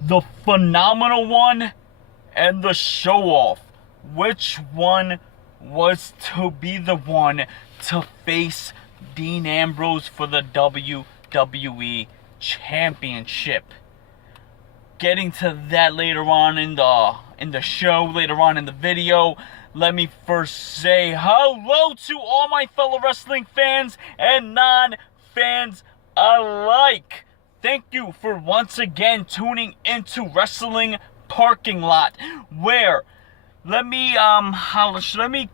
the phenomenal one and the show off. Which one was to be the one to face Dean Ambrose for the WWE Championship? Getting to that later on in the show, later on in the video. Let me first say hello to all my fellow wrestling fans and non-fans alike. Thank you for once again tuning into Wrestling Parking Lot, where let me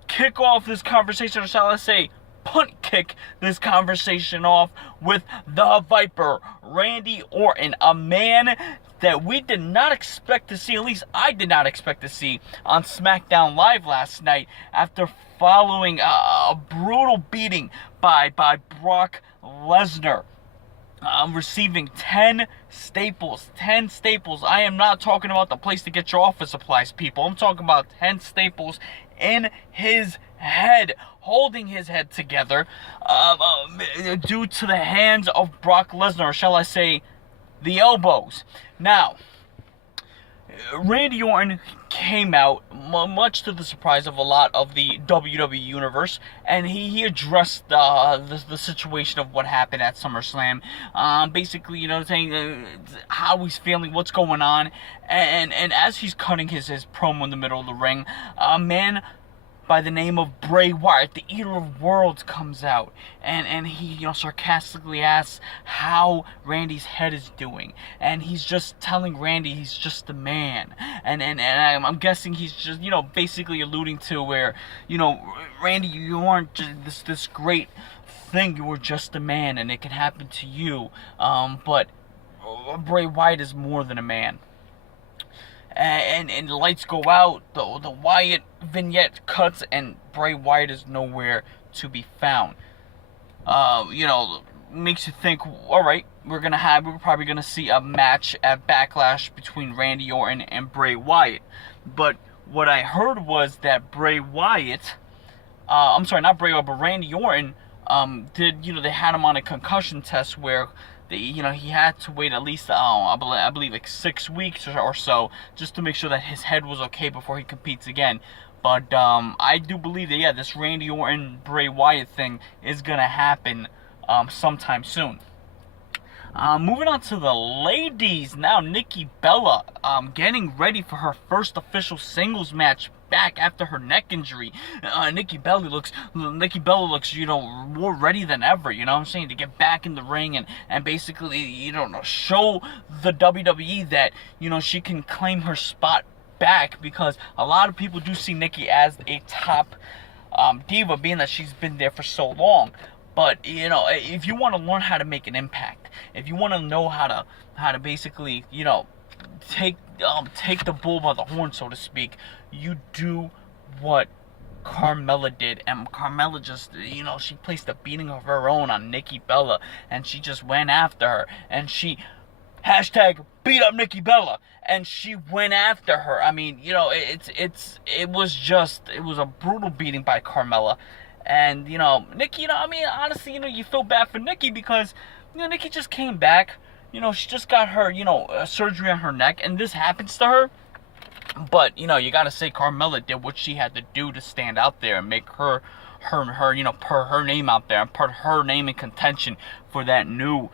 kick off this conversation, or shall I say punt kick this conversation off with the Viper, Randy Orton, a man that we did not expect to see, at least I did not expect to see, on SmackDown Live last night after following a brutal beating by Brock Lesnar. Receiving 10 staples. 10 staples. I am not talking about the place to get your office supplies, people. I'm talking about 10 staples in his head, holding his head together due to the hands of Brock Lesnar, or shall I say, the elbows. Now, Randy Orton came out, much to the surprise of a lot of the WWE Universe, and he addressed the situation of what happened at SummerSlam. Basically, saying how he's feeling, what's going on, and as he's cutting his promo in the middle of the ring, a man by the name of Bray Wyatt, the Eater of Worlds, comes out, and he sarcastically asks how Randy's head is doing, and he's just telling Randy he's just a man, and I'm guessing he's just basically alluding to where Randy, you aren't just this great thing, you were just a man, and it can happen to you, but Bray Wyatt is more than a man. And the lights go out, the Wyatt vignette cuts, and Bray Wyatt is nowhere to be found. Makes you think, alright, we're probably gonna see a match at Backlash between Randy Orton and Bray Wyatt. But what I heard was that Bray Wyatt, not Bray Wyatt, but Randy Orton, they had him on a concussion test where he had to wait at least, I believe like 6 weeks or so, just to make sure that his head was okay before he competes again. But I do believe that, this Randy Orton Bray Wyatt thing is gonna happen sometime soon. Moving on to the ladies now. Nikki Bella getting ready for her first official singles match back after her neck injury. Nikki Bella looks more ready than ever, to get back in the ring and basically, show the WWE that, she can claim her spot back, because a lot of people do see Nikki as a top diva, being that she's been there for so long. But if you want to learn how to make an impact, if you want to know how to basically take the bull by the horn, so to speak, you do what Carmella did. And Carmella just she placed a beating of her own on Nikki Bella, and she just went after her, and she #beat up Nikki Bella, and she went after her. I mean, it was a brutal beating by Carmella. And, Nikki, honestly, you feel bad for Nikki, because, Nikki just came back. She just got her, surgery on her neck, and this happens to her. But, you gotta say Carmella did what she had to do to stand out there and make her put her name out there and put her name in contention for that new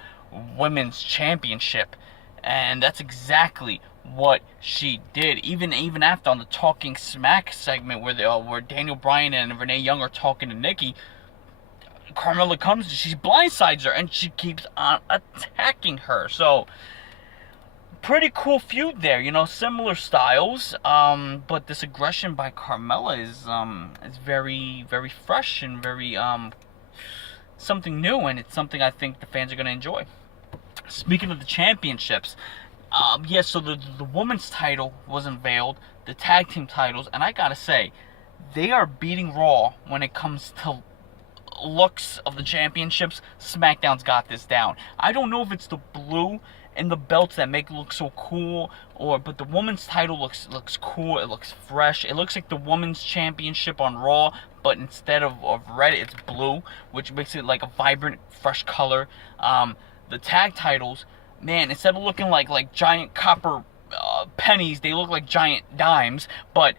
women's championship. And that's exactly what she did. Even after, on the Talking Smack segment where Daniel Bryan and Renee Young are talking to Nikki, Carmella comes, she blindsides her, and she keeps on attacking her. So, pretty cool feud there, similar styles, but this aggression by Carmella is very, very fresh and very something new, and it's something I think the fans are going to enjoy. Speaking of the championships, so the women's title was unveiled, the tag team titles, and I gotta say, they are beating Raw when it comes to looks of the championships. SmackDown's got this down. I don't know if it's the blue and the belts that make it look so cool, but the women's title looks cool, it looks fresh, it looks like the women's championship on Raw, but instead of red, it's blue, which makes it like a vibrant, fresh color. The tag titles, man, instead of looking like giant copper pennies. They look like giant dimes, but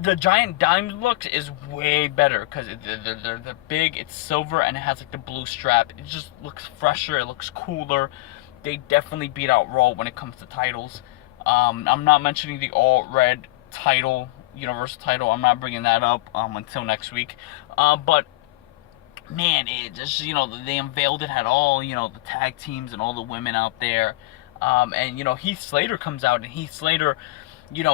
the giant dime look is way better because they're big, it's silver, and it has like the blue strap. It just looks fresher, it looks cooler. They definitely beat out Raw when it comes to titles. I'm not mentioning the all red title, Universal title. I'm not bringing that up until next week. But man, it just, they unveiled it, had all, the tag teams and all the women out there. And Heath Slater comes out, and Heath Slater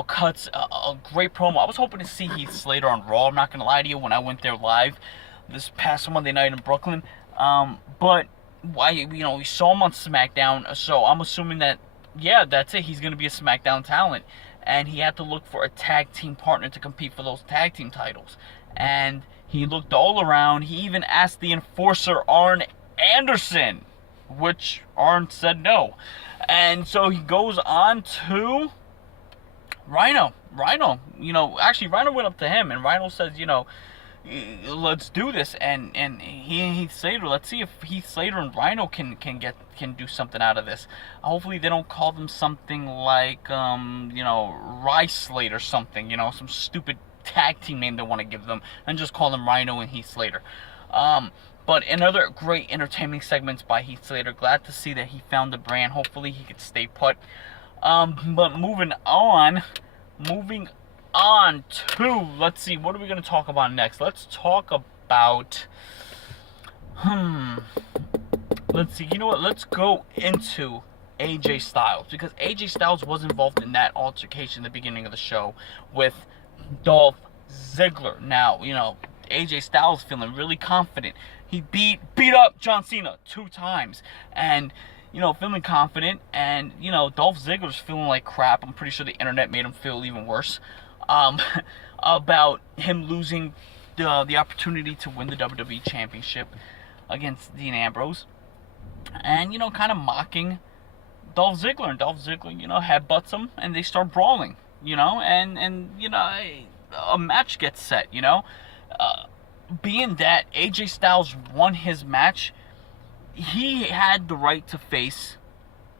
cuts a great promo. I was hoping to see Heath Slater on Raw, I'm not gonna lie to you, when I went there live this past Monday night in Brooklyn. But we saw him on SmackDown, so I'm assuming that, yeah, that's it. He's gonna be a SmackDown talent, and he had to look for a tag team partner to compete for those tag team titles. And he looked all around. He even asked the Enforcer Arn Anderson, which Arn said no. And so he goes on to Rhino, actually Rhino went up to him, and Rhino says, let's do this, and he and Heath Slater, let's see if Heath Slater and Rhino can do something out of this. Hopefully they don't call them something like Rice Slate or something, some stupid tag team name they want to give them, and just call them Rhino and Heath Slater. But another great entertaining segments by Heath Slater. Glad to see that he found the brand. Hopefully he could stay put. But moving on to, let's see, what are we going to talk about next? Let's talk about, let's see, let's go into AJ Styles, because AJ Styles was involved in that altercation in the beginning of the show with Dolph Ziggler. Now, AJ Styles feeling really confident. He beat up John Cena 2 times, and feeling confident, and Dolph Ziggler's feeling like crap. I'm pretty sure the internet made him feel even worse about him losing the opportunity to win the WWE Championship against Dean Ambrose, and kind of mocking Dolph Ziggler. And Dolph Ziggler, headbutts him, and they start brawling, and a match gets set. Being that AJ Styles won his match, he had the right to face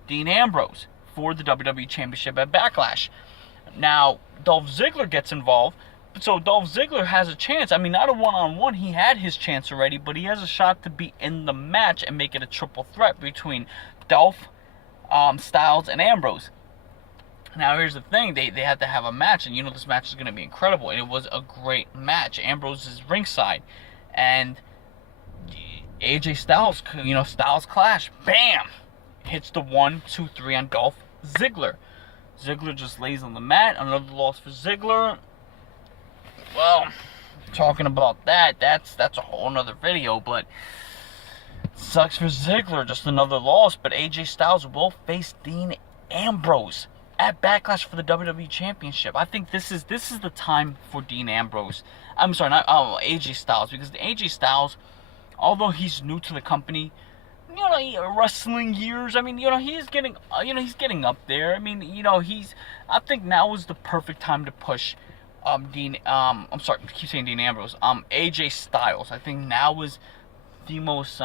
Dean Ambrose for the WWE Championship at Backlash. Now, Dolph Ziggler gets involved, so Dolph Ziggler has a chance. I mean, not a one-on-one, he had his chance already, but he has a shot to be in the match and make it a triple threat between Dolph, Styles, and Ambrose. Now, here's the thing, they had to have a match, and this match is going to be incredible, and it was a great match. Ambrose is ringside, and AJ Styles, Styles Clash, bam! Hits the 1, 2, 3 on Dolph Ziggler. Ziggler just lays on the mat. Another loss for Ziggler. Well, talking about that's a whole nother video, but sucks for Ziggler, just another loss. But AJ Styles will face Dean Ambrose at Backlash for the WWE Championship. I think this is the time for Dean Ambrose. I'm sorry, not AJ Styles, because AJ Styles, although he's new to the company, wrestling years, I mean, he's getting, he's getting up there. I mean, I think now is the perfect time to push Dean, I'm sorry, I keep saying Dean Ambrose, AJ Styles. I think now is the most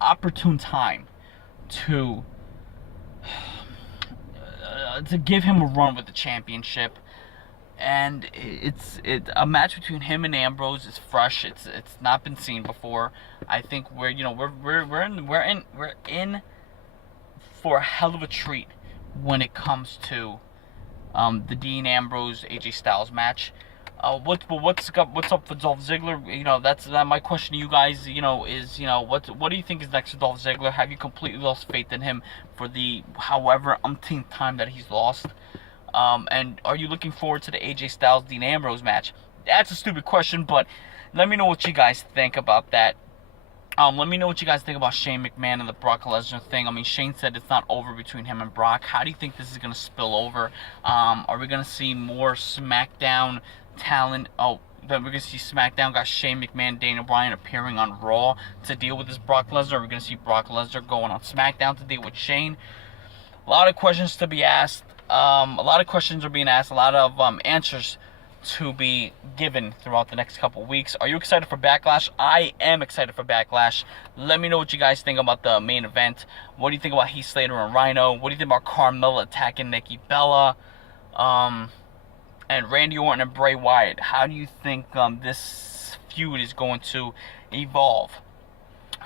opportune time to give him a run with the championship. And a match between him and Ambrose is fresh. It's not been seen before. I think we're in for a hell of a treat when it comes to the Dean Ambrose AJ Styles match. What's up for Dolph Ziggler? That's my question to you guys. Is what do you think is next for Dolph Ziggler? Have you completely lost faith in him for the however umpteenth time that he's lost? And are you looking forward to the AJ Styles Dean Ambrose match? That's a stupid question, but let me know what you guys think about that. Let me know what you guys think about Shane McMahon and the Brock Lesnar thing. I mean, Shane said it's not over between him and Brock. How do you think this is going to spill over? Are we going to see more SmackDown talent? Oh, then we're going to see SmackDown got Shane McMahon, Daniel Bryan appearing on Raw to deal with this Brock Lesnar. Are we going to see Brock Lesnar going on SmackDown to deal with Shane? A lot of questions to be asked. A lot of questions are being asked. A lot of answers to be given throughout the next couple weeks. Are you excited for Backlash? I am excited for Backlash. Let me know what you guys think about the main event. What do you think about Heath Slater and Rhino? What do you think about Carmella attacking Nikki Bella? And Randy Orton and Bray Wyatt. How do you think this feud is going to evolve?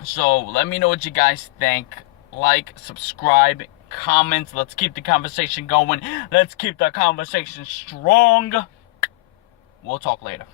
So let me know what you guys think. Like, subscribe, comment. Let's keep the conversation going. Let's keep the conversation strong. We'll talk later.